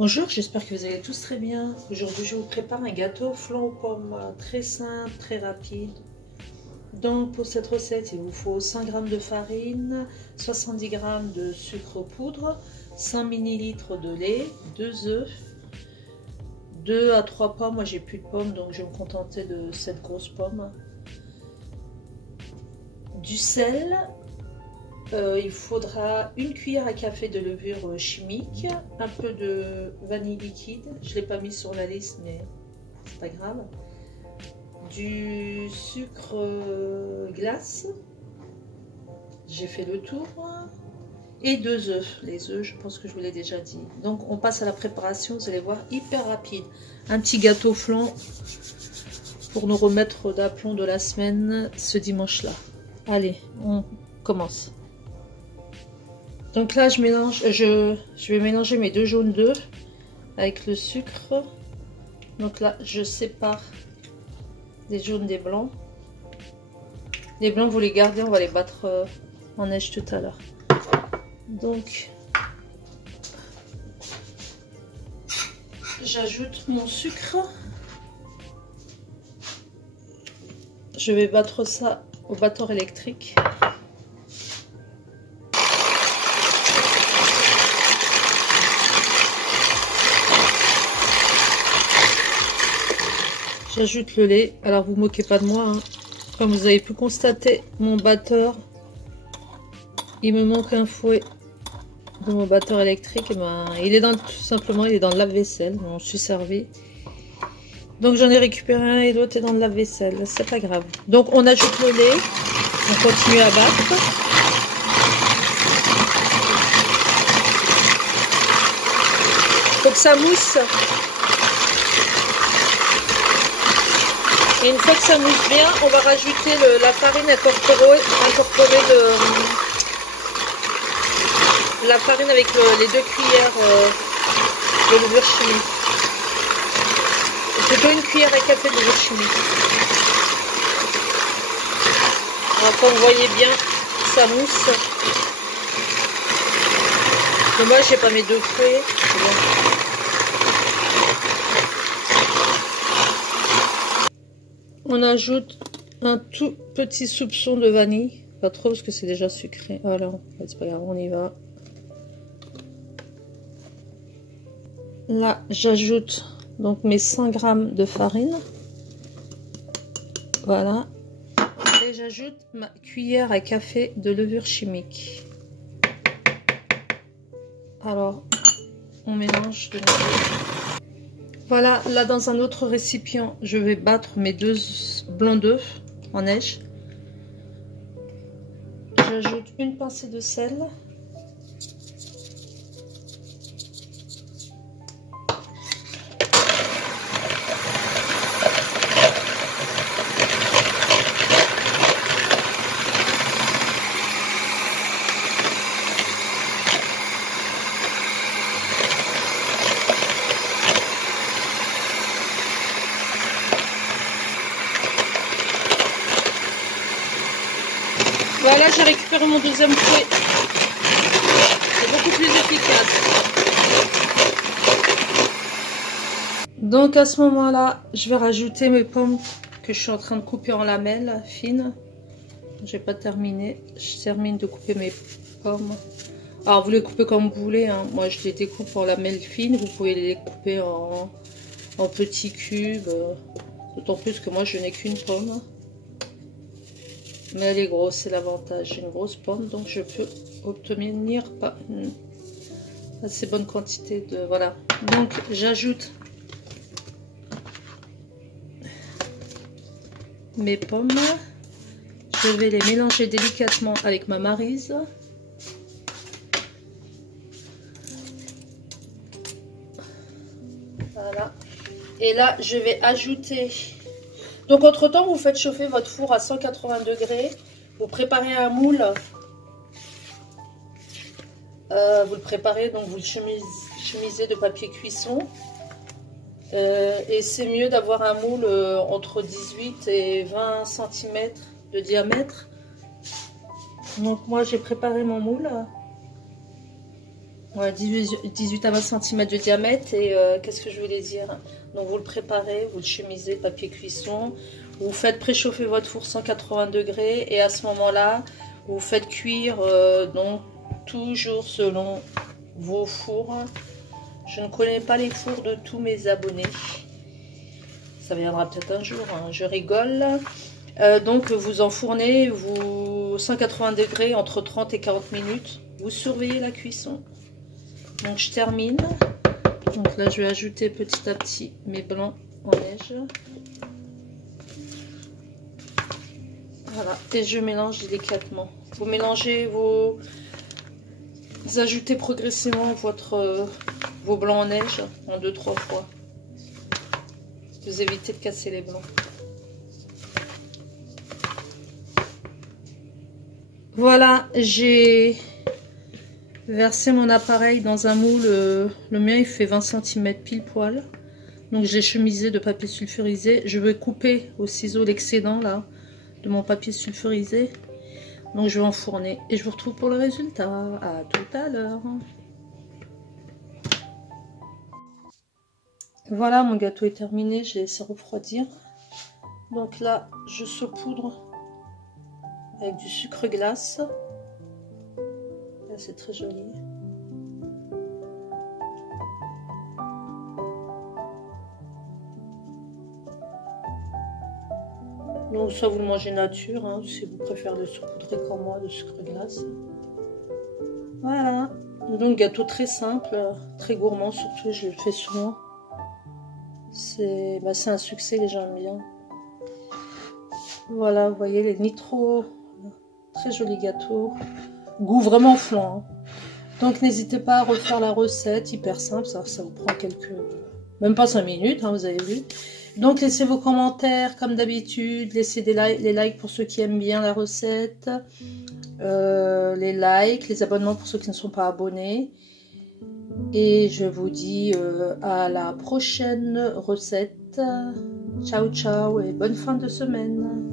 Bonjour, j'espère que vous allez tous très bien. Aujourd'hui, je vous prépare un gâteau flan aux pommes très simple, très rapide. Donc, pour cette recette, il vous faut 100 g de farine, 70 g de sucre poudre, 100 ml de lait, 2 œufs, 2 à 3 pommes. Moi, j'ai plus de pommes, donc je vais me contenter de cette grosse pomme. Du sel. Il faudra une cuillère à café de levure chimique, un peu de vanille liquide, je ne l'ai pas mis sur la liste mais c'est pas grave, du sucre glace, j'ai fait le tour, et 2 œufs. Les œufs, je pense que je vous l'ai déjà dit. Donc on passe à la préparation, vous allez voir, hyper rapide. Un petit gâteau flan pour nous remettre d'aplomb de la semaine ce dimanche là. Allez, on commence. Donc là, je vais mélanger mes 2 jaunes d'œufs avec le sucre. Donc là, je sépare les jaunes des blancs. Les blancs, vous les gardez, on va les battre en neige tout à l'heure. Donc, j'ajoute mon sucre. Je vais battre ça au batteur électrique. J'ajoute le lait. Alors vous moquez pas de moi, hein. Comme vous avez pu constater, mon batteur, il me manque un fouet de mon batteur électrique. Et ben, il est tout simplement, il est dans le lave-vaisselle. Je m'en suis servi. Donc j'en ai récupéré un et l'autre est dans le lave-vaisselle. C'est pas grave. Donc on ajoute le lait. On continue à battre. Faut que ça mousse. Et une fois que ça mousse bien, on va rajouter la farine incorporée de la farine avec les 2 cuillères de levure chimique. Plutôt une cuillère à café de levure chimique. Alors comme vous voyez bien, ça mousse. Dommage, j'ai pas mes 2 fouets. On ajoute un tout petit soupçon de vanille, pas trop parce que c'est déjà sucré. Voilà, c'est pas grave, on y va. Là, j'ajoute donc mes 100 g de farine. Voilà. Et j'ajoute ma cuillère à café de levure chimique. Alors, on mélange de nouveau. Voilà, là dans un autre récipient, je vais battre mes 2 blancs d'œufs en neige. J'ajoute une pincée de sel. Voilà, j'ai récupéré mon 2e fouet. C'est beaucoup plus efficace. Donc à ce moment-là, je vais rajouter mes pommes que je suis en train de couper en lamelles fines. J'ai pas terminé. Je termine de couper mes pommes. Alors vous les coupez comme vous voulez, hein. Moi je les découpe en lamelles fines. Vous pouvez les découper en petits cubes. D'autant plus que moi je n'ai qu'une pomme. Mais elle est grosse, c'est l'avantage. J'ai une grosse pomme, donc je peux obtenir pas une assez bonne quantité de... Voilà. Donc j'ajoute mes pommes. Je vais les mélanger délicatement avec ma maryse. Voilà. Et là, je vais ajouter... Donc entre temps, vous faites chauffer votre four à 180 degrés. Vous préparez un moule. Vous le préparez, donc vous le chemisez de papier cuisson. Et c'est mieux d'avoir un moule entre 18 et 20 cm de diamètre. Donc moi j'ai préparé mon moule. Ouais, 18 à 20 cm de diamètre. Et qu'est-ce que je voulais dire? Donc vous le préparez, vous le chemisez, papier cuisson. Vous faites préchauffer votre four 180 degrés. Et à ce moment-là, vous faites cuire, donc toujours selon vos fours. Je ne connais pas les fours de tous mes abonnés. Ça viendra peut-être un jour, hein, je rigole. Donc vous enfournez, vous 180 degrés entre 30 et 40 minutes. Vous surveillez la cuisson. Donc je termine. Donc là je vais ajouter petit à petit mes blancs en neige. Voilà, et je mélange délicatement. Vous mélangez, vous ajoutez progressivement vos blancs en neige en 2-3 fois. Vous évitez de casser les blancs. Voilà, j'ai versé mon appareil dans un moule. Le mien il fait 20 cm pile poil. Donc j'ai chemisé de papier sulfurisé. Je vais couper au ciseau l'excédent là de mon papier sulfurisé. Donc je vais enfourner et je vous retrouve pour le résultat. À tout à l'heure. Voilà, mon gâteau est terminé, j'ai laissé refroidir. Donc là, je saupoudre avec du sucre glace. Là, c'est très joli. Donc soit vous le mangez nature, hein, si vous préférez le saupoudrer comme moi, de sucre glace. Voilà. Donc gâteau très simple, très gourmand, surtout je le fais souvent. C'est un succès, les gens aiment bien. Voilà, vous voyez les nitros, très joli gâteau. Goût vraiment flan. Hein. Donc n'hésitez pas à refaire la recette, hyper simple, ça vous prend même pas 5 minutes, hein, vous avez vu. Donc laissez vos commentaires comme d'habitude, laissez les likes pour ceux qui aiment bien la recette, les likes, les abonnements pour ceux qui ne sont pas abonnés. Et je vous dis à la prochaine recette. Ciao ciao et bonne fin de semaine.